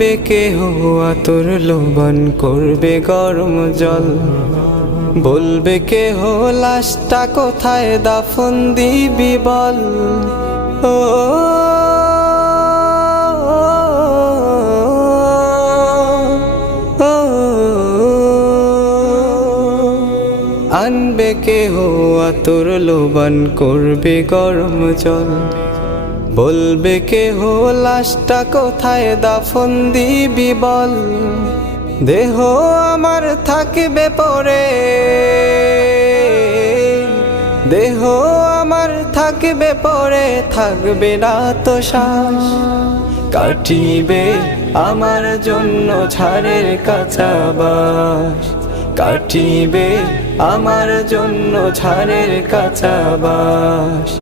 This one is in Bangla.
আনবে কেহ আতর লোবান করবে গরম জল, বলবে কেহ লাশটা কোথায় দাফন দিবি বল। ও আনবে কেহ আতর লোবান করবে গরম জল, বলবে কেহ লাশটা কোথায় দাফন দিবি বল। দেহ আমার থাকবে পরে, দেহ আমার থাকবে পরে, থাকবে না তো শ্বাস। কাটিবে আমার জন্য ঝাড়ের কাঁচা বাস, কাটিবে আমার জন্য ঝাড়ের কাঁচা বাস।